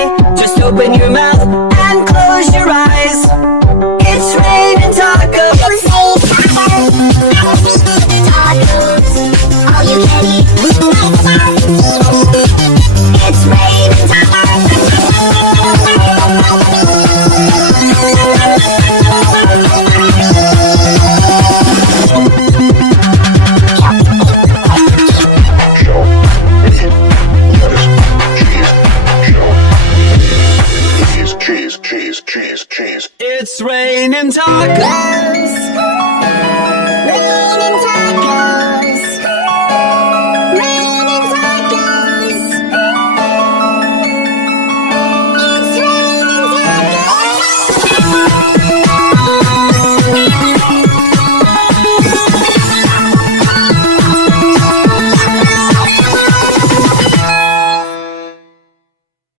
sky. Just open your mouth and close your eyes. It's raining tacos. Tacos, all you can eat. It's raining tacos. It's raining tacos.